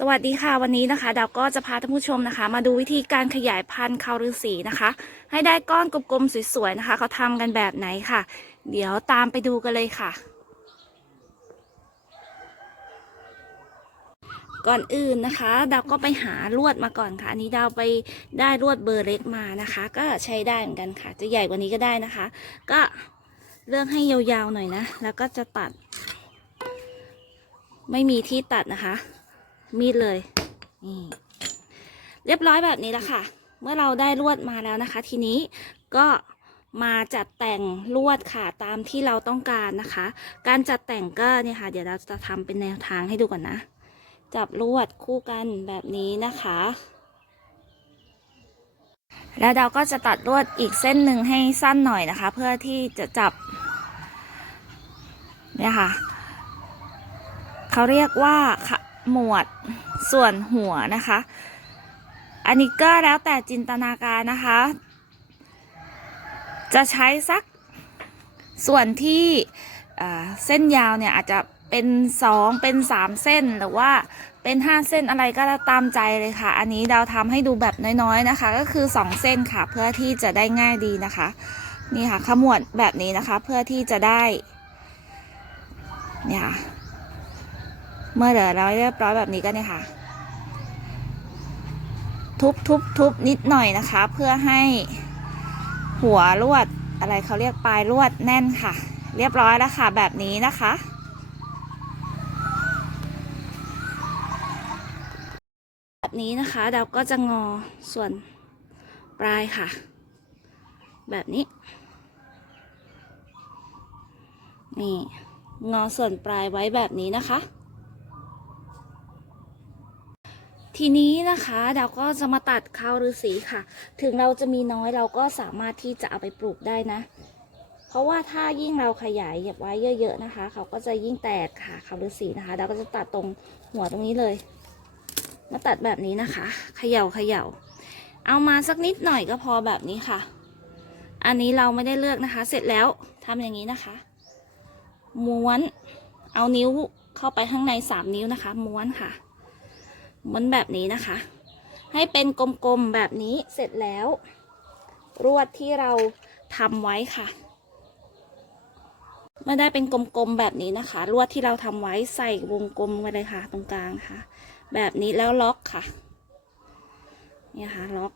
สวัสดีค่ะวันนี้นะคะดาวก็จะพาท่านผู้ชมนะคะ มาดูวิธีการขยายพันธุ์คาวฤาษีนะคะ ให้ได้ก้อนกลมๆสวยๆนะคะเขาทำกันแบบไหนค่ะ เดี๋ยวตามไปดูกันเลยค่ะ ก่อนอื่นนะคะดาวก็ไปหาลวดมาก่อนค่ะ อันนี้ดาวไปได้ลวดเบอร์เล็กมานะคะ ก็ใช้ได้เหมือนกันค่ะ จะใหญ่กว่านี้ก็ได้นะคะ ก็เลือกให้ยาวๆหน่อยนะ แล้วก็จะตัด ไม่มีที่ตัดนะคะ มีดเลยนี่เรียบร้อยแบบนี้แล้วค่ะ เมื่อเราได้ลวดมาแล้วนะคะ ทีนี้ก็มาจัดแต่งลวดค่ะตามที่เราต้องการนะคะ การจัดแต่งก็เนี่ยค่ะ เดี๋ยวเราจะทำเป็นแนวทางให้ดูก่อนนะ จับลวดคู่กันแบบนี้นะคะ แล้วเราก็จะตัดลวดอีกเส้นหนึ่งให้สั้นหน่อยนะคะ เพื่อที่จะจับ เนี่ยค่ะ เขาเรียกว่า หมวดส่วนหัวนะคะ อันนี้ก็แล้วแต่จินตนาการนะคะ จะใช้สักส่วนที่เส้นยาวเนี่ยอาจจะเป็นสองเป็นสามเส้นหรือว่าเป็นห้าเส้นอะไรก็แล้วตามใจเลยค่ะ อันนี้เราทำให้ดูแบบน้อยๆนะคะ ก็คือสองเส้นค่ะ เพื่อที่จะได้ง่ายดีนะคะ นี่ค่ะขมวดแบบนี้นะคะ เพื่อที่จะได้เนี่ยค่ะ เมื่อเดี๋ยวเราเรียบร้อยแบบนี้ก็เนี่ยค่ะ ทุบทุบทุบนิดหน่อยนะคะ เพื่อให้หัวลวดอะไรเขาเรียกปลายลวดแน่นค่ะ เรียบร้อยแล้วค่ะ แบบนี้นะคะแบบนี้นะคะเราก็จะงอส่วนปลายค่ะ แบบนี้ นี่ งอส่วนปลายไว้แบบนี้นะคะ ทีนี้นะคะเราก็จะมาตัดข้าวฤาษีค่ะ ถึงเราจะมีน้อยเราก็สามารถที่จะเอาไปปลูกได้นะ เพราะว่าถ้ายิ่งเราขยายเหยียบไว้เยอะๆนะคะ เขาก็จะยิ่งแตกค่ะข้าวฤาษีนะคะ เราก็จะตัดตรงหัวตรงนี้เลย มาตัดแบบนี้นะคะเขย่าเขย่าเอามาสักนิดหน่อยก็พอแบบนี้ค่ะ อันนี้เราไม่ได้เลือกนะคะ เสร็จแล้วทำอย่างนี้นะคะ ม้วน เอานิ้วเข้าไปข้างในสามนิ้วนะคะ ม้วนค่ะ ม้วนแบบนี้นะคะ ให้เป็นกลมๆแบบนี้เสร็จแล้ว รวดที่เราทำไว้ค่ะ เมื่อได้เป็นกลมๆแบบนี้นะคะ ลวดที่เราทำไว้ใส่วงกลมไว้เลยค่ะ ตรงกลางค่ะ แบบนี้แล้วล็อกค่ะเนี่ยค่ะล็อก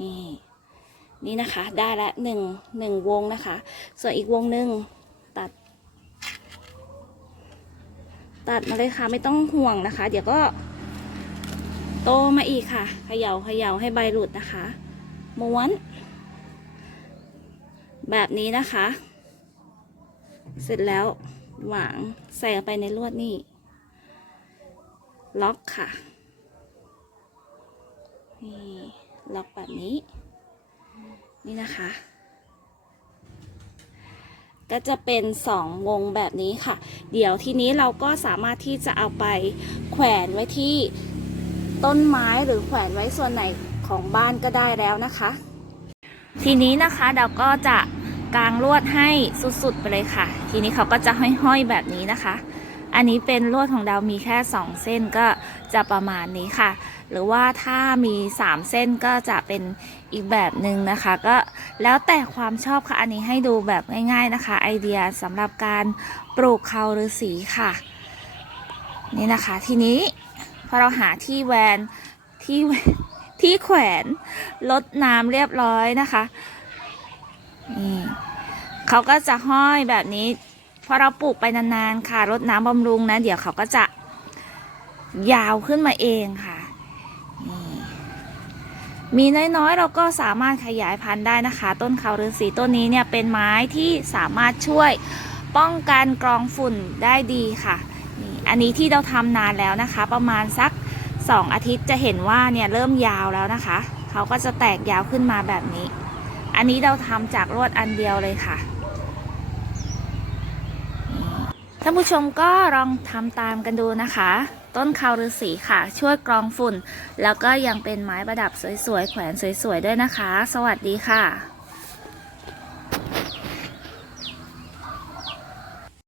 นี่นี่นะคะ ได้ละหนึ่งหนึ่งวงนะคะ ส่วนอีกวงหนึ่งตัด ตัดมาเลยค่ะ ไม่ต้องห่วงนะคะ เดี๋ยวก็ โตมาอีกค่ะเขย่าเขย่าให้ใบหลุดนะคะ ม้วน แบบนี้นะคะ เสร็จแล้วหวางใส่ไปในลวดนี่ ล็อกค่ะ นี่ ล็อกแบบนี้ นี่นะคะ ก็จะเป็นสองวงแบบนี้ค่ะ เดี๋ยวทีนี้เราก็สามารถที่จะเอาไปแขวนไว้ที่ต้นไม้หรือแขวนไว้ส่วนไหนของบ้านก็ได้แล้วนะคะ ทีนี้นะคะเราก็จะกางลวดให้สุดๆไปเลยค่ะ ทีนี้เขาก็จะห้อยๆแบบนี้นะคะ อันนี้เป็นลวดของเรามีแค่สองเส้นก็จะประมาณนี้ค่ะ หรือว่าถ้ามีสามเส้นก็จะเป็นอีกแบบหนึ่งนะคะ ก็แล้วแต่ความชอบค่ะ อันนี้ให้ดูแบบง่าย ๆนะคะ ไอเดียสำหรับการปลูกเขาฤาษีค่ะ นี่นะคะทีนี้พอเราหาที่แวนที่ที่แขวนลดน้ำเรียบร้อยนะคะนี่เขาก็จะห้อยแบบนี้พอเราปลูกไปนานๆค่ะรดน้ำบำรุงนะ เดี๋ยวเขาก็จะยาวขึ้นมาเองค่ะ มีน้อยๆ เราก็สามารถขยายพันธุ์ได้นะคะ ต้นเขาฤาษีต้นนี้เนี่ยเป็นไม้ที่สามารถช่วยป้องกันกรองฝุ่นได้ดีค่ะนี่อันนี้ที่เราทำนานแล้วนะคะ ประมาณสักสองอาทิตย์จะเห็นว่าเนี่ยเริ่มยาวแล้วนะคะ เขาก็จะแตกยาวขึ้นมาแบบนี้ อันนี้เราทำจากลวดอันเดียวเลยค่ะท่านผู้ชมก็ลองทำตามกันดูนะคะ ต้นคาวฤาษีค่ะ ช่วยกรองฝุ่น แล้วก็ยังเป็นไม้ประดับสวยๆ แขวนสวยๆ ด้วยนะคะ สวัสดีค่ะ